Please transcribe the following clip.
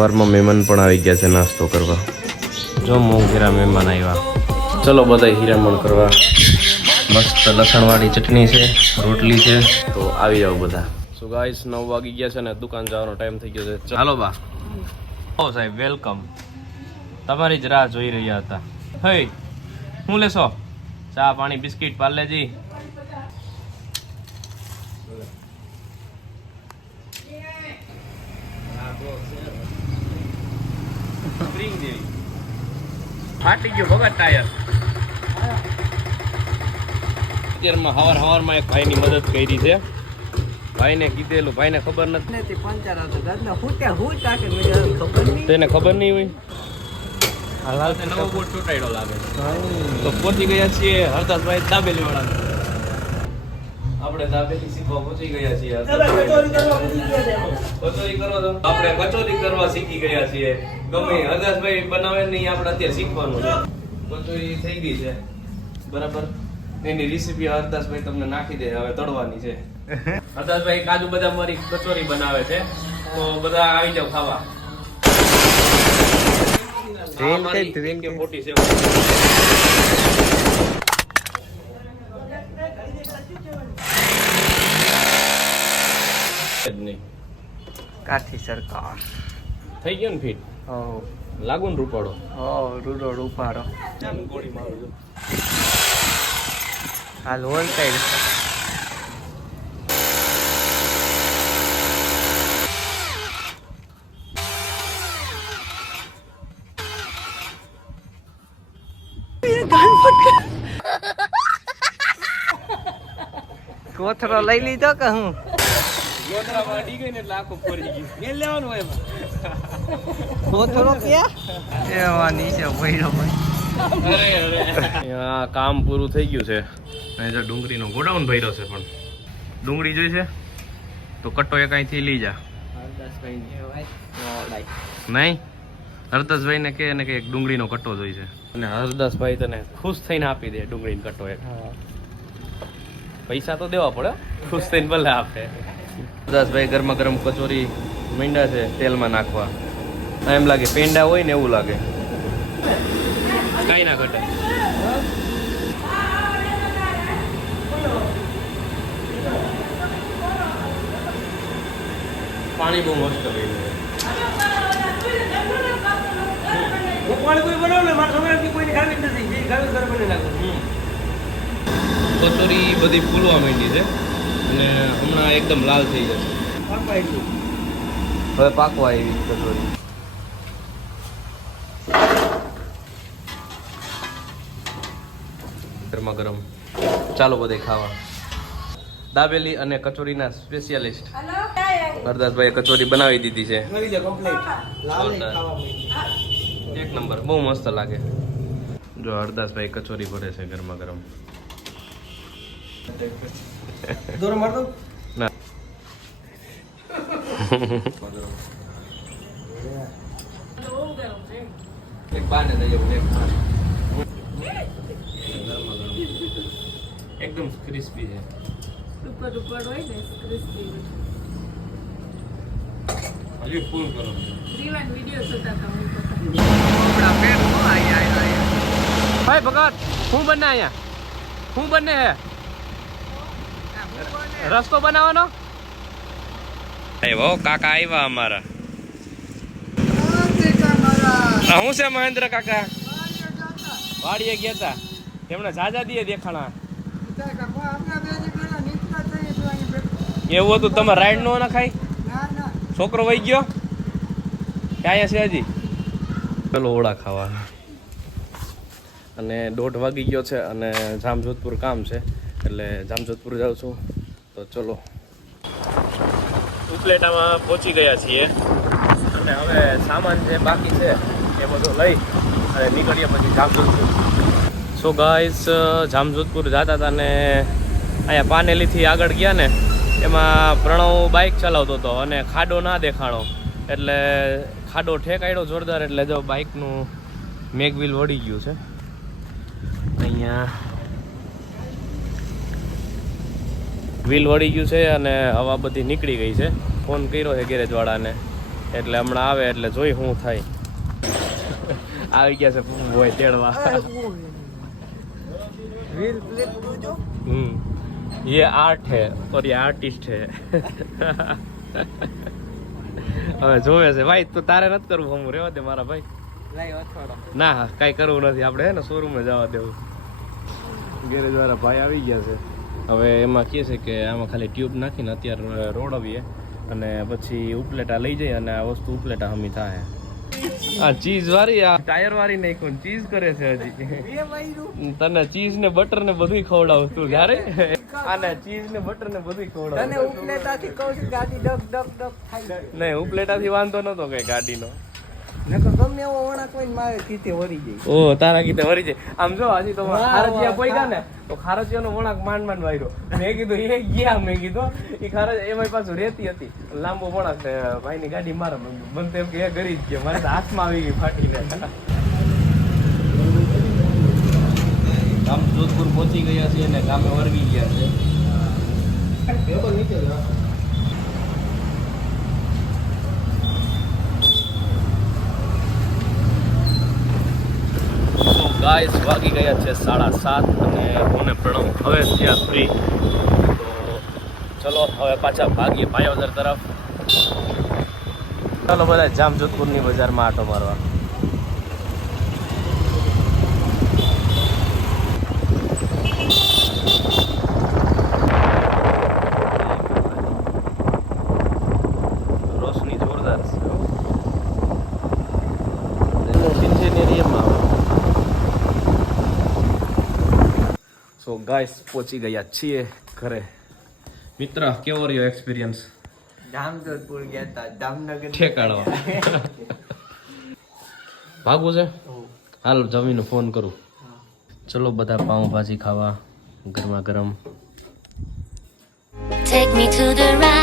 સવારમાં મહેમાન પણ આવી ગયા છે નાસ્તો કરવા. જો મોંઘેરા મહેમાન આવ્યા. ચલો બધા હીરામણ કરવા. મસ્ત લસણવાળી ચટણી છે, રોટલી છે, તો આવી જાઓ બધા. સો ગાઈસ 9 વાગી ગયા છે ને દુકાન જવાનો ટાઈમ થઈ ગયો છે. ચાલો બા. ઓ સાહેબ વેલકમ. તમારી જ રાહ જોઈ રહ્યા હતા. હે શું લેશો? ચા પાણી બિસ્કિટ પાર્લેજી? ફાટી ગયો ભગત ટાયર. અત્યારમાં હવારમાં એક ભાઈની મદદ કરી છે. ભાઈને કીધેલું, ભાઈને ખબર નથી. તેને ખબર નહીં હોય. હાલ નવો બોટ તૂટાડ્યો લાગે તો પહોંચી ગયા છીએ હરદાસભાઈ દાબેલી વાળા. આપણે દાબેલી શીખવા પહોંચી ગયા છીએ. કચોરી કરવા તો આપણે કચોરી કરવા શીખી ગયા છીએ. ગમે હરદાસભાઈ બનાવે નહીં, આપણે અત્યારે શીખવાનું છે. કચોરી થઈ ગઈ છે બરાબર. એની રેસીપી હરદાસભાઈ તમને નાખી દે. હવે તળવાની છે. હરદાસભાઈ કાજુ બદામ વાળી કચોરી બનાવે છે, તો બધા આવી જાવ ખાવા. કાઠી સરકાર થઈ ગયો ને ફીટ. લાગુ ને રૂપાડો. રૂડો રૂપાડો. ગોળી મારું. હાલ વન સાઈડ. કોથરો લઈ લીધો કે હું? ગોતરામાં ડી ગઈ ને એટલે આખો ફરી ગઈ. મેલ લેવાનું હોય એમાં. કોથરો ક્યાં? એમાં નીચે ભર્યો ભાઈ. અરે કામ પૂરું થઈ ગયું છે. અહીં જો ડુંગળીનો ગોડાઉન ભર્યો છે, પણ ડુંગળી જોઈ છે તો કટ્ટો એક અહીંથી લઈ જા. નહીં હરદાસભાઈ ને કે એક ડુંગળીનો કટ્ટો જોઈ છે, અને હરદાસભાઈ તને ખુશ થઈને આપી દે ડુંગળીનો કટ્ટો એક. પૈસા તો દેવા પડે, ખુશ થઈને ભલે આપે. હરદાસભાઈ ગરમા ગરમ કચોરી મીંડા છે તેલમાં નાખવા. એમ લાગે પેંડા હોય ને એવું લાગે. કઈ ના ઘટે. પાણી બહુ મસ્ત પીવું. કચોરી બધી ફૂલવા માંડી છે અને હમણાં એકદમ લાલ થઈ જશે. હવે પાકવા આવી કચોરી. ગરમા ગરમ. ચાલો બધે ખાવા. દાબેલી અને કચોરીના સ્પેશિયાલિસ્ટ હરદાસભાઈએ કચોરી બનાવી દીધી છે. એક નંબર, બહુ મસ્ત લાગે. જો હરદાસભાઈ કચોરી ભરે છે ગરમા ગરમ. ના એક બાને દઈએ એક ખાને. એકદમ ક્રિસ્પી છે. ઉપર હોય ને ક્રિસ્પી. હજી ફૂલ કરો. જીવન વિડિયો જોતા હતા હું. આપણા પેટ નો આયા. ભાઈ ભગત શું બને અહીંયા? શું બને હે? રસ્તો બનાવવાનો? આવ્યો કાકા આવ્યા અમારા. શું છે મહેન્દ્ર કાકા? વાડીએ ગયા હતા. તેમણે જાજાદીએ દેખાણા. એવું હતું? તમે રાઈડ નો ના ખાઈ? છોકરો વહી ગયો ક્યાં છે હજી? પેલો ઓળા ખાવા. અને 1:30 વાગી ગયો છે અને જામજોધપુર કામ છે, એટલે જામજોધપુર જાઉં છું. તો ચલો ઉપલેટામાં પહોંચી ગયા છીએ અને હવે સામાન જે બાકી છે એ બધું લઈ અને નીકળીએ પછી જામજોધપુર. સો ગાઈસ જામજોધપુર જતા હતા ને અહીંયા પાનેલીથી આગળ ગયા ને એમાં પ્રણવ બાઇક ચલાવતો હતો અને ખાડો ના દેખાણો, એટલે ખાડો ઠેકાડ્યો જોરદાર. એટલે જો બાઇકનું મેગવ્હીલ વળી ગયું છે. અહીંયા વ્હીલ વળી ગયું છે અને હવા બધી નીકળી ગઈ છે. ફોન કર્યો છે ગેરેજવાળાને એટલે હમણાં આવે એટલે જોઈ શું થાય. આવી ગયા છે હોય તેડવા. व्हील प्लेट तो जो ये आर्ट है और ये आर्टिस्ट है. હવે જોવે છે ભાઈ. તો તારે નથી કરવું, હું રેવા દે મારા ભાઈ. लाइव अथोड़ो ના કાંઈ કરવું નથી આપણે, હે ને શોરૂમે જવા દેવું. ગેરેજ વાળા ભાઈ આવી ગયા છે. હવે એમાં કહે છે કે આમાં ખાલી ટ્યુબ નાખીને અત્યારે રોડાવીએ અને પછી ઉપલેટા લઈ જઈએ અને આ વસ્તુ ઉપલેટા હમી થાય. આ ચીઝ વાળી, આ ટાયર વાળી નાખ્યું, ચીઝ કરે છે હજી. ये मायरू તને ચીઝ ને બટર ને બધું ખવડાવું તું જ્યારે. આને ચીઝ ને બટર ને બધું તને ખવડાવું. ઉપલેટાથી કહું છું ગાડી ડગ ડગ ડગ થાય નહીં ઉપલેટાથી વાંધો નતો કઈ ગાડીનો. નકર ગમે એવો વણાક હોય ને મારે કીતે વળી જાય. ઓ તારા કીતે વરી જાય. આમ જો હજી તો ખારચિયા પોઈ ગયા ને તો ખારચિયાનો વણાક માંડ માંડ વાયરો. મેં કીધું એ ગયા, મેં કીધું એ ખારચ એમાં પાછું રેતી હતી, લાંબો વણાક ને ભાઈની ગાડી મારે બનતે એમ કે એ ગરી જ ગયા. મારે તો હાથમાં આવી ગઈ ફાટીને. ગામ જોધપુર પહોંચી ગયા છે અને ગામે વરવી ગયા છે. ગાઈસ વાગી ગયા છે 7:30 અને હું ને પ્રણવ હવે ત્યાં ફ્રી. તો ચલો હવે પાછા ભાગીએ ભાયોદર તરફ. ચાલો બધા જામજોધપુરની બજારમાં આટો મારવા. રોશની જોરદાર છે. ઇન્જિનિયરિંગમાં સો ગાઈસ પહોંચી ગયા છીએ ઘરે. મિત્ર કેવો રહ્યો એક્સપિરિયન્સ? જામજોધપુર ગયા તા, જામનગર ઠેકાડવા ભાગવું છે. હાલ જમીને ફોન કરું. ચલો બધા પાઉંભાજી ખાવા ગરમા ગરમ. Take me to the right.